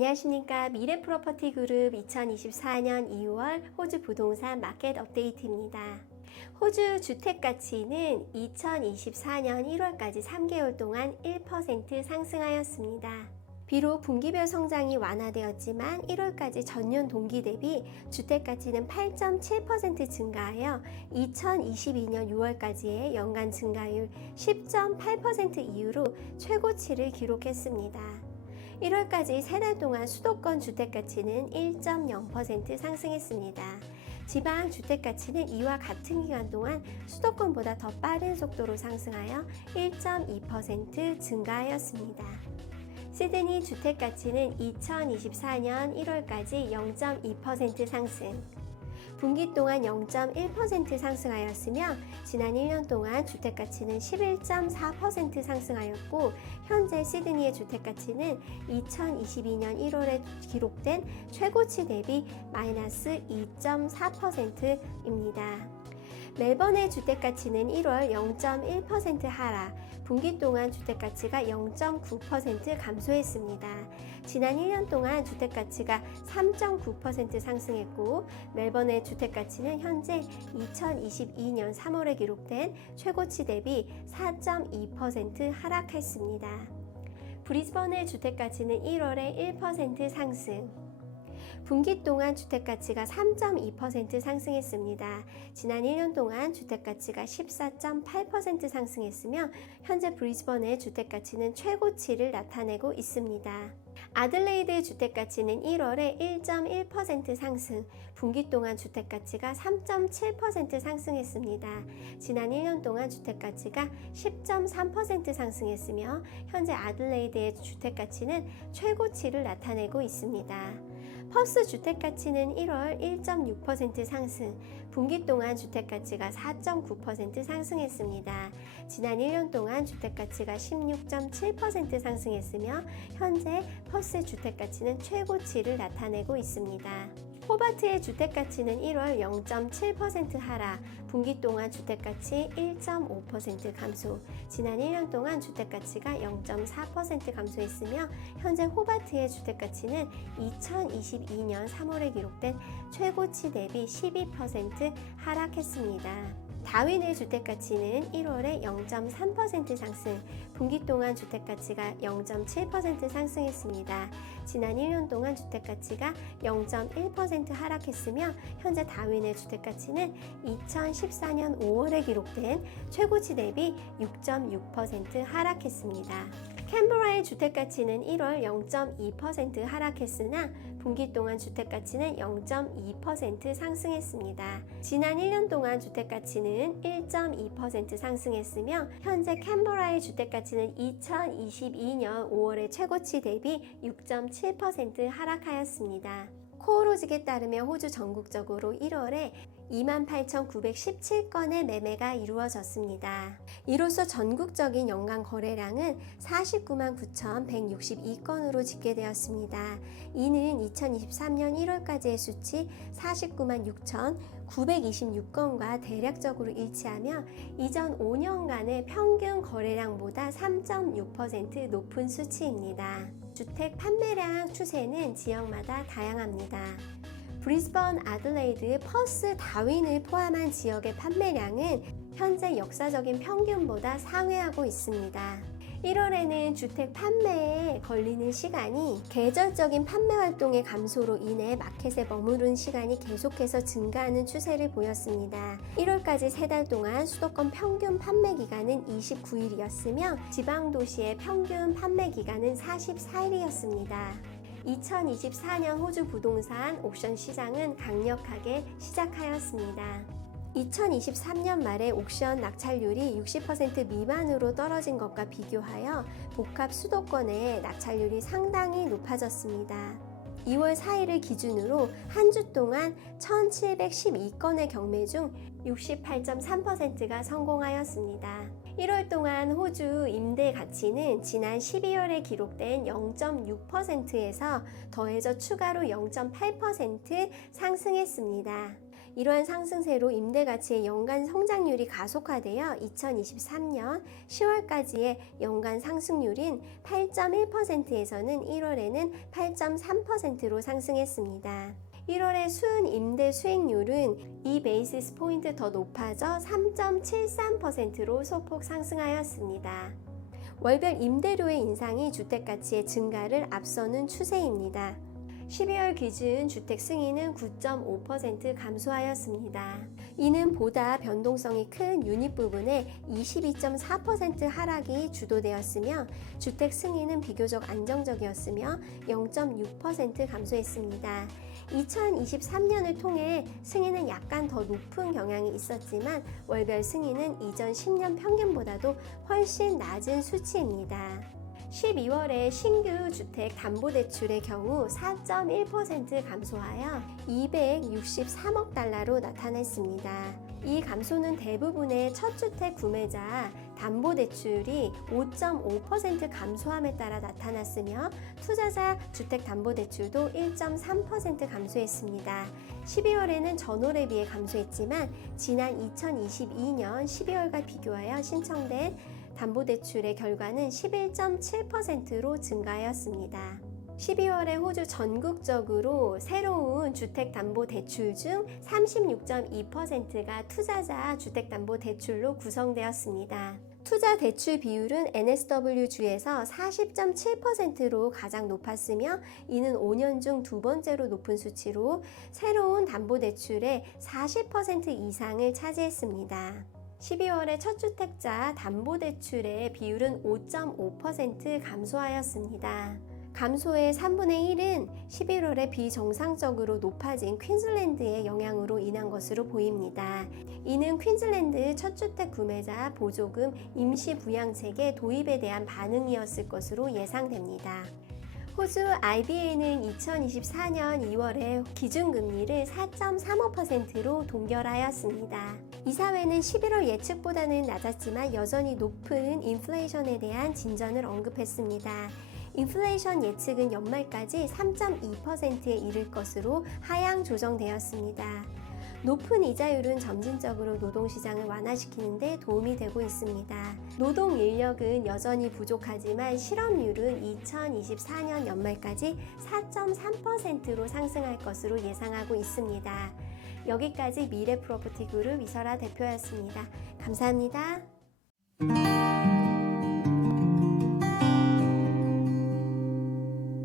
안녕하십니까. 미래 프로퍼티 그룹 2024년 2월 호주 부동산 마켓 업데이트입니다. 호주 주택 가치는 2024년 1월까지 3개월 동안 1% 상승하였습니다. 비록 분기별 성장이 완화되었지만 1월까지 전년 동기 대비 주택 가치는 8.7% 증가하여 2022년 6월까지의 연간 증가율 10.8% 이후로 최고치를 기록했습니다. 1월까지 3달 동안 수도권 주택가치는 1.0% 상승했습니다. 지방 주택가치는 이와 같은 기간 동안 수도권보다 더 빠른 속도로 상승하여 1.2% 증가하였습니다. 시드니 주택가치는 2024년 1월까지 0.2% 상승, 분기 동안 0.1% 상승하였으며 지난 1년 동안 주택가치는 11.4% 상승하였고 현재 시드니의 주택가치는 2022년 1월에 기록된 최고치 대비 마이너스 2.4%입니다. 멜번의 주택가치는 1월 0.1% 하락, 분기 동안 주택가치가 0.9% 감소했습니다. 지난 1년 동안 주택가치가 3.9% 상승했고 멜번의 주택가치는 현재 2022년 3월에 기록된 최고치 대비 4.2% 하락했습니다. 브리즈번의 주택가치는 1월에 1% 상승, 분기 동안 주택가치가 3.2% 상승했습니다. 지난 1년 동안 주택가치가 14.8% 상승했으며 현재 브리즈번의 주택가치는 최고치를 나타내고 있습니다. 아들레이드 주택가치는 1월에 1.1% 상승, 분기 동안 주택가치가 3.7% 상승했습니다. 지난 1년 동안 주택가치가 10.3% 상승했으며 현재 아들레이드의 주택가치는 최고치를 나타내고 있습니다. 퍼스 주택가치는 1월 1.6% 상승, 분기 동안 주택가치가 4.9% 상승했습니다. 지난 1년 동안 주택가치가 16.7% 상승했으며 현재 퍼스 주택가치는 최고치를 나타내고 있습니다. 호바트의 주택가치는 1월 0.7% 하락, 분기 동안 주택가치 1.5% 감소, 지난 1년 동안 주택가치가 0.4% 감소했으며 현재 호바트의 주택가치는 2022년 3월에 기록된 최고치 대비 12% 하락했습니다. 다윈의 주택가치는 1월에 0.3% 상승, 분기 동안 주택가치가 0.7% 상승했습니다. 지난 1년 동안 주택가치가 0.1% 하락했으며 현재 다윈의 주택가치는 2014년 5월에 기록된 최고치 대비 6.6% 하락했습니다. 캔버라의 주택가치는 1월 0.2% 하락했으나 분기 동안 주택가치는 0.2% 상승했습니다. 지난 1년 동안 주택가치는 1.2% 상승했으며 현재 캔버라의 주택가치는 2022년 5월의 최고치 대비 6.7% 하락하였습니다. 코오로직에 따르면 호주 전국적으로 1월에 28,917건의 매매가 이루어졌습니다. 이로써 전국적인 연간 거래량은 499만 9,162건으로 집계되었습니다. 이는 2023년 1월까지의 수치 499만 6,926건과 대략적으로 일치하며 이전 5년간의 평균 거래량보다 3.6% 높은 수치입니다. 주택 판매량 추세는 지역마다 다양합니다. 브리즈번, 아들레이드, 퍼스, 다윈을 포함한 지역의 판매량은 현재 역사적인 평균보다 상회하고 있습니다. 1월에는 주택 판매에 걸리는 시간이 계절적인 판매 활동의 감소로 인해 마켓에 머무른 시간이 계속해서 증가하는 추세를 보였습니다. 1월까지 3달 동안 수도권 평균 판매 기간은 29일이었으며 지방 도시의 평균 판매 기간은 44일이었습니다. 2024년 호주 부동산 옥션 시장은 강력하게 시작하였습니다. 2023년 말에 옥션 낙찰률이 60% 미만으로 떨어진 것과 비교하여 복합 수도권의 낙찰률이 상당히 높아졌습니다. 2월 4일을 기준으로 한 주 동안 1,712건의 경매 중 68.3%가 성공하였습니다. 1월 동안 호주 임대 가치는 지난 12월에 기록된 0.6%에서 더해져 추가로 0.8% 상승했습니다. 이러한 상승세로 임대가치의 연간 성장률이 가속화되어 2023년 10월까지의 연간 상승률인 8.1%에서는 1월에는 8.3%로 상승했습니다. 1월의 순 임대 수익률은 2 베이시스 포인트 더 높아져 3.73%로 소폭 상승하였습니다. 월별 임대료의 인상이 주택가치의 증가를 앞서는 추세입니다. 12월 기준 주택 승인은 9.5% 감소하였습니다. 이는 보다 변동성이 큰 유닛 부분의 22.4% 하락이 주도되었으며 주택 승인은 비교적 안정적이었으며 0.6% 감소했습니다. 2023년을 통해 승인은 약간 더 높은 경향이 있었지만 월별 승인은 이전 10년 평균보다도 훨씬 낮은 수치입니다. 12월에 신규 주택 담보대출의 경우 4.1% 감소하여 263억 달러로 나타났습니다. 이 감소는 대부분의 첫 주택 구매자 담보대출이 5.5% 감소함에 따라 나타났으며 투자자 주택담보대출도 1.3% 감소했습니다. 12월에는 전월에 비해 감소했지만 지난 2022년 12월과 비교하여 신청된 담보대출의 결과는 11.7%로 증가하였습니다. 12월에 호주 전국적으로 새로운 주택담보대출 중 36.2%가 투자자 주택담보대출로 구성되었습니다. 투자 대출 비율은 NSW주에서 40.7%로 가장 높았으며 이는 5년 중 두 번째로 높은 수치로 새로운 담보대출의 40% 이상을 차지했습니다. 12월에 첫주택자 담보대출의 비율은 5.5% 감소하였습니다. 감소의 3분의 1은 11월에 비정상적으로 높아진 퀸즐랜드의 영향으로 인한 것으로 보입니다. 이는 퀸즐랜드 첫주택 구매자 보조금 임시부양책의 도입에 대한 반응이었을 것으로 예상됩니다. 호주 RBA는 2024년 2월에 기준금리를 4.35%로 동결하였습니다. 이사회는 11월 예측보다는 낮았지만 여전히 높은 인플레이션에 대한 진전을 언급했습니다. 인플레이션 예측은 연말까지 3.2%에 이를 것으로 하향 조정되었습니다. 높은 이자율은 점진적으로 노동시장을 완화시키는 데 도움이 되고 있습니다. 노동 인력은 여전히 부족하지만 실업률은 2024년 연말까지 4.3%로 상승할 것으로 예상하고 있습니다. 여기까지 미래 프로퍼티 그룹 이설아 대표였습니다. 감사합니다.